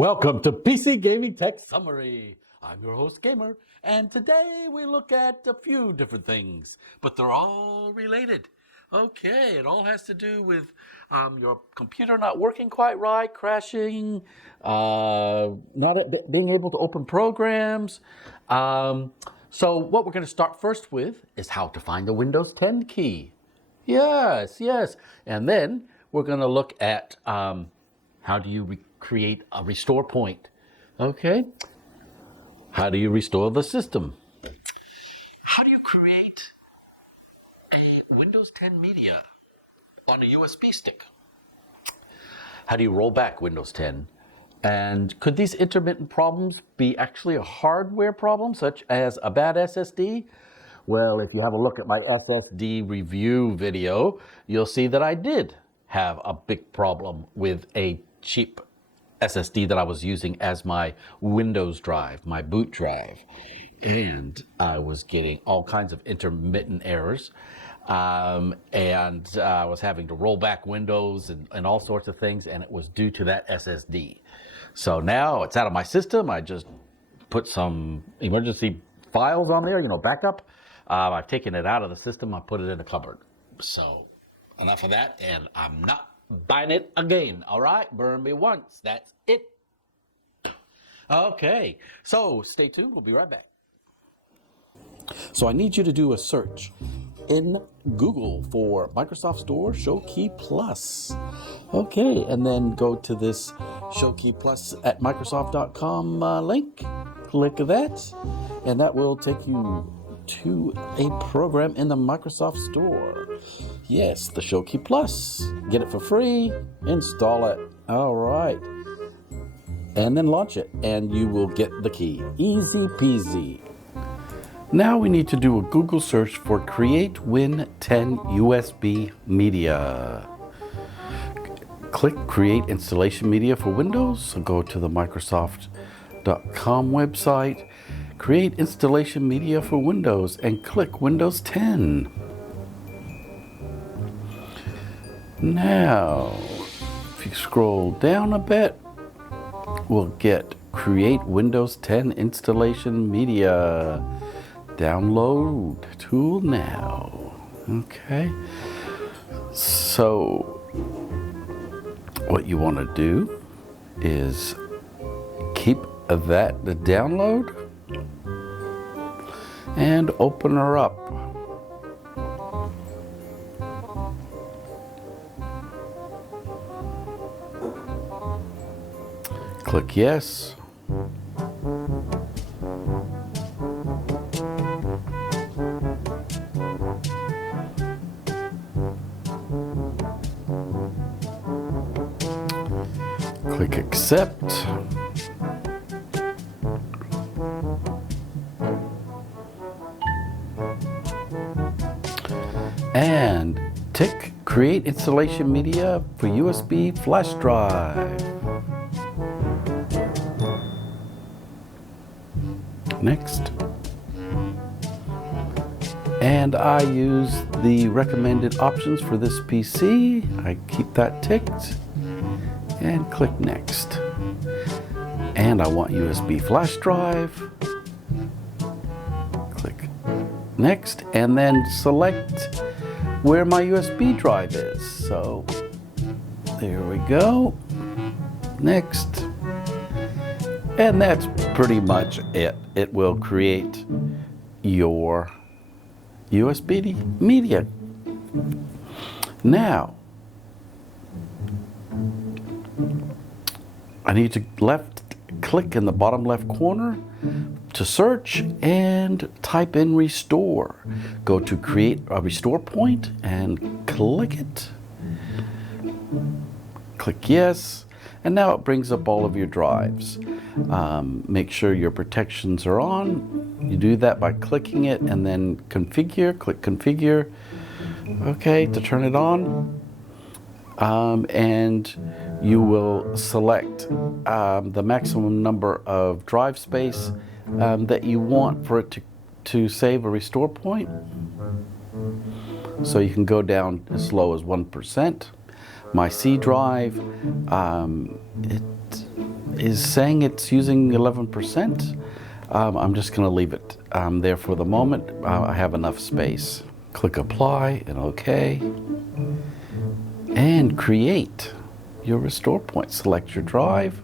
Welcome to PC Gaming Tech Summary. I'm your host, Gamer, and today we look at a few different things, but they're all related. Okay, it all has to do with your computer not working quite right, crashing, not being able to open programs. So what we're going to start first with is how to find the Windows 10 key. Yes. And then we're going to look at how do you create a restore point? Okay. How do you restore the system? How do you create a Windows 10 media on a USB stick? How do you roll back Windows 10? And could these intermittent problems be actually a hardware problem, such as a bad SSD? Well, if you have a look at my SSD review video, you'll see that I did have a big problem with a cheap SSD that I was using as my Windows drive, my boot drive. And I was getting all kinds of intermittent errors. And I was having to roll back Windows and all sorts of things, and it was due to that SSD. So now it's out of my system. I just put some emergency files on there, backup. I've taken it out of the system. I put it in a cupboard. So enough of that, and I'm not buying it again. All right, burn me once. That's it. Okay, so stay tuned. We'll be right back. So I need you to do a search in Google for Microsoft Store ShowKey Plus. Okay, and then go to this ShowKey Plus at Microsoft.com link. Click that, and that will take you to a program in the Microsoft Store. Yes, the ShowKey Plus. Get it for free, install it. All right. And then launch it, and you will get the key. Easy peasy. Now we need to do a Google search for Create Win 10 USB Media. Click Create Installation Media for Windows. So go to the Microsoft.com website. Create Installation Media for Windows and click Windows 10. Now, if you scroll down a bit, we'll get Create Windows 10 Installation Media. Download tool now. Okay. So, what you want to do is keep the download and open her up. Click yes. Click accept. And tick Create Installation Media for USB flash drive. Next. And I use the recommended options for this PC. I keep that ticked and click next. And I want USB flash drive. Click next, and then select where my USB drive is. So there we go. Next. And that's pretty much it. It will create your USB media. Now, I need to click in the bottom left corner to search and type in restore. Go to create a restore point and click it. Click yes. And now it brings up all of your drives. Make sure your protections are on. You do that by clicking it and then configure. Click configure. Okay, to turn it on. And you will select the maximum number of drive space that you want for it to save a restore point. So you can go down as low as 1%. My C drive, is saying it's using 11%. I'm just going to leave it there for the moment. I have enough space. Click apply and OK. And create your restore point. Select your drive,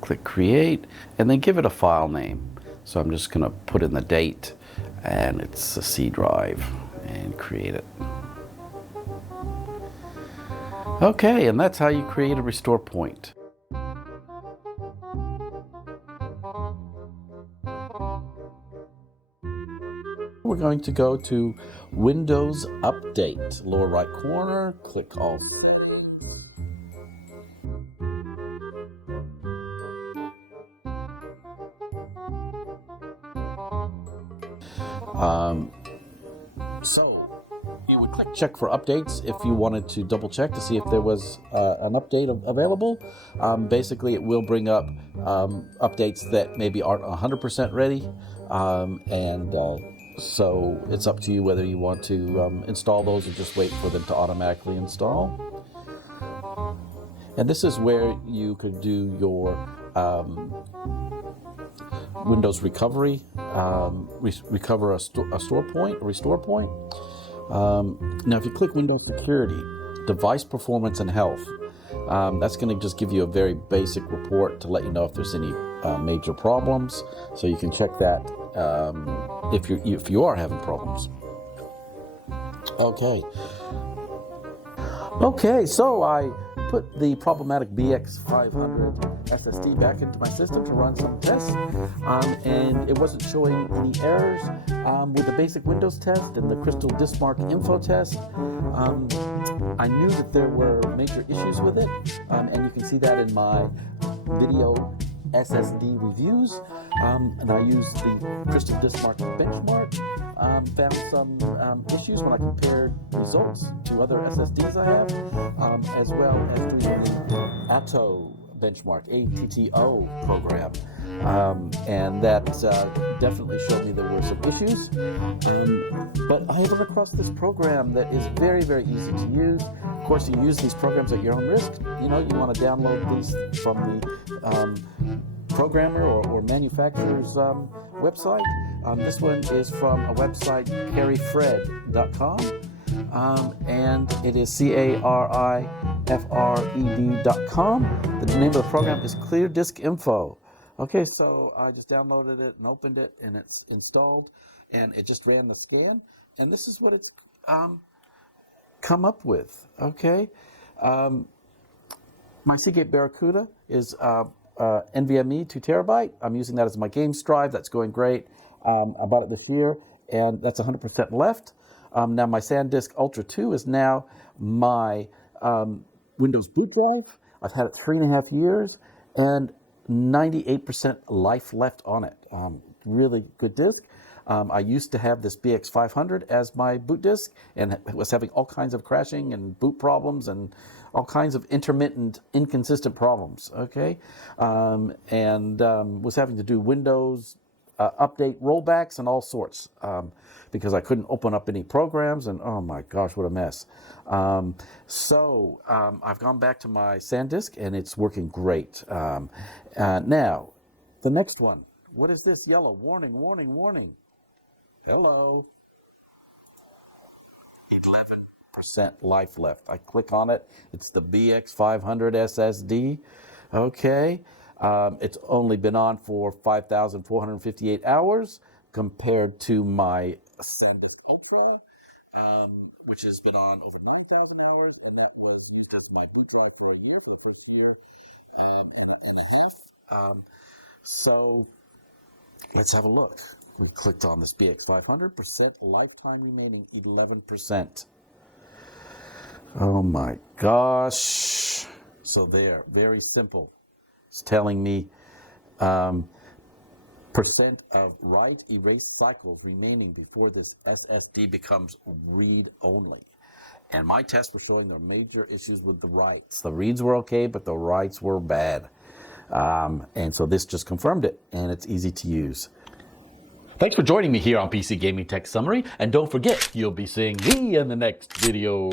click create, and then give it a file name. So I'm just going to put in the date, and it's a C drive, and create it. Okay, and that's how you create a restore point. We're going to go to Windows Update, lower right corner, click Alt. So you would click check for updates if you wanted to double check to see if there was an update available. Basically, it will bring up updates that maybe aren't 100% ready, so it's up to you whether you want to install those or just wait for them to automatically install. And this is where you could do your Windows recovery, recover a store point, a restore point. Now, if you click Windows Security, Device Performance and Health, that's going to just give you a very basic report to let you know if there's any major problems. So you can check that if you are having problems. Okay, so I put the problematic BX500 SSD back into my system to run some tests, and it wasn't showing any errors with the basic Windows test and the Crystal Disk Mark info test. I knew that there were major issues with it, and you can see that in my video SSD reviews, and I used the Crystal Disk Mark benchmark, found some issues when I compared results to other SSDs I have, as well as doing the ATTO benchmark, ATTO program, and that definitely showed me there were some issues, but I run across this program that is very, very easy to use. Of course, you use these programs at your own risk. You know, you want to download these from the programmer or manufacturer's website. This one is from a website, carifred.com, and it is carifred.com. The name of the program is Clear Disk Info. Okay, so I just downloaded it and opened it, and it's installed, and it just ran the scan, and this is what it's come up with. Okay, my Seagate FireCuda is NVMe 2 terabyte. I'm using that as my games drive. That's going great. I bought it this year, and that's 100% left. Now my SanDisk Ultra 2 is now my Windows boot drive. I've had it 3.5 years, and 98% life left on it. Really good disk. I used to have this BX500 as my boot disk, and was having all kinds of crashing and boot problems and all kinds of intermittent, inconsistent problems. Okay, and was having to do Windows update rollbacks and all sorts because I couldn't open up any programs, and oh my gosh, what a mess. So I've gone back to my SanDisk, and it's working great. Now, the next one. What is this yellow? Warning, warning, warning. Hello. 11% life left. I click on it. It's the BX500 SSD. Okay. It's only been on for 5,458 hours compared to my SanDisk Ultra, which has been on over 9,000 hours, and that was used as my boot drive for a year, for the first year and a half. So let's have a look. We clicked on this BX500%, lifetime remaining 11%. Oh my gosh. So there, very simple. It's telling me percent of write erase cycles remaining before this SSD becomes read only. And my tests were showing there were major issues with the writes. The reads were okay, but the writes were bad. And so this just confirmed it, and it's easy to use. Thanks for joining me here on PC Gaming Tech Summary, and don't forget, you'll be seeing me in the next video.